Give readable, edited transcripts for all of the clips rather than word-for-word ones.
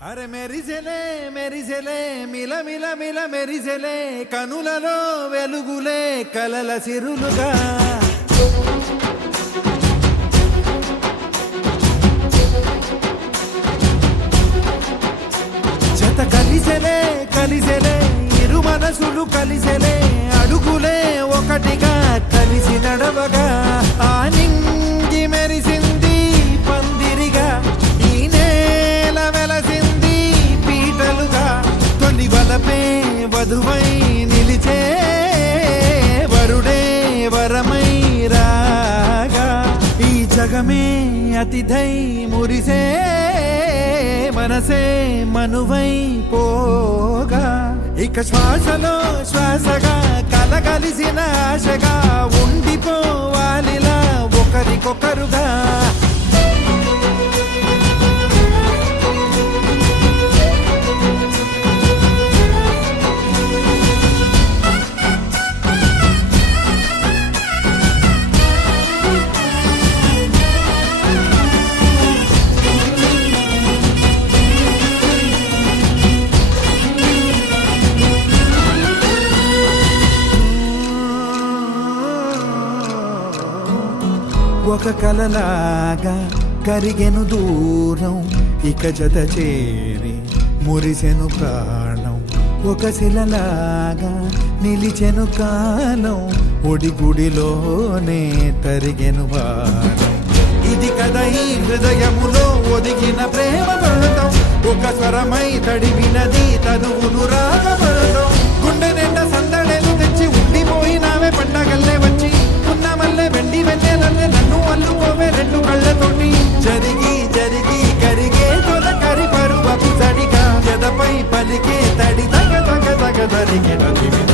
అరే మెరిసెలే మెరిసెలే మిల మిల మిల మెరిసెలే కనులలో వెలుగులే కలల సిరులుగా జత కలిసెలే కలిసెలే ఇరు మనసులు కలిసెలే అడుగులే ఒకటిగా కలిసి నడవగా ఆ నింగి మెరిసింది పందిరిగా ఈ నేల వెలసింది పీటలుగా తొలి వలపే వధువై నిలిచే వరుడే వరమై రాగా ఈ జగమే అతిథై మురిసే మనసే మనువై పోగా ఇక శ్వాసలో శ్వాసగా కలగలిసిన ఆశగా ఉండిపోవాలిలా ఒకరికొకరుగా ఒక కలలాగా కరిగెను దూరం ఇక జత చేరి మురిసెను ప్రాణం ఒక శిలలాగా నిలిచెను కాలం ఒడిగుడిలోనే తరిగెను వారం ఇది కదా ఈ హృదయములో ఒదిగిన ప్రేమ పడతాం ఒక స్వరమై తడివినది తనువును రాగపడతాం గుండె నిండా సందడేలు తెచ్చి ఉండిపోయినావే పండగల్లే వచ్చి ఉన్న మల్లె వెండి వెన్నెలల్లే నన్ను అల్లుకోవే రెండు కళ్ళతోటి జరిగి జరిగి కరిగే తొలకరి పరువపు తడిగా ఎదపై పలికే తడి తగ తగ తగ తరిగిన దివిన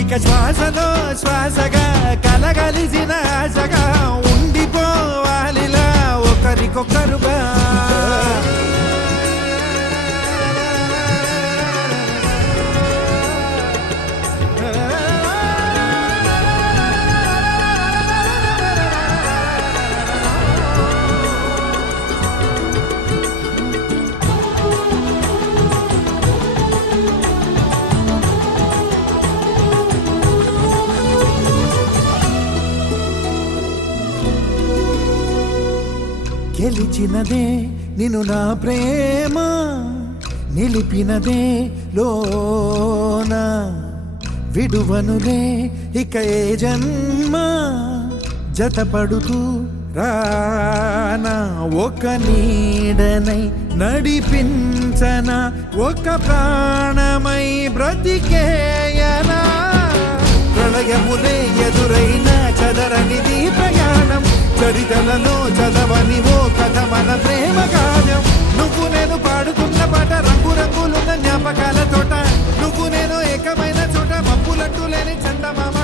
ఇక శ్వాసలో శ్వాసగా కలగలిసిన ఆశగా ఉండిపోవాలిలా ఒకరికొకరుగా గెలిచినదే నిన్ను నా ప్రేమ నిలిపినదే లోన విడువనులే ఇక ఏ జన్మ జతపడుతూ రానా ఒక నీడనై నడిపించన ఒక ప్రాణమై బ్రతికేయనా ప్రళయములే ఎదురైన చదరనిది ప్రయాణం చరితలలో చదవని ఓ కథ మన ప్రేమ గానం నువ్వు నేను పాడుతున్న పాట రంగు రంగులున్న జ్ఞాపకాల తోట నువ్వు నేను ఏకమైన చోట మబ్బులట్టు లేని చందమామ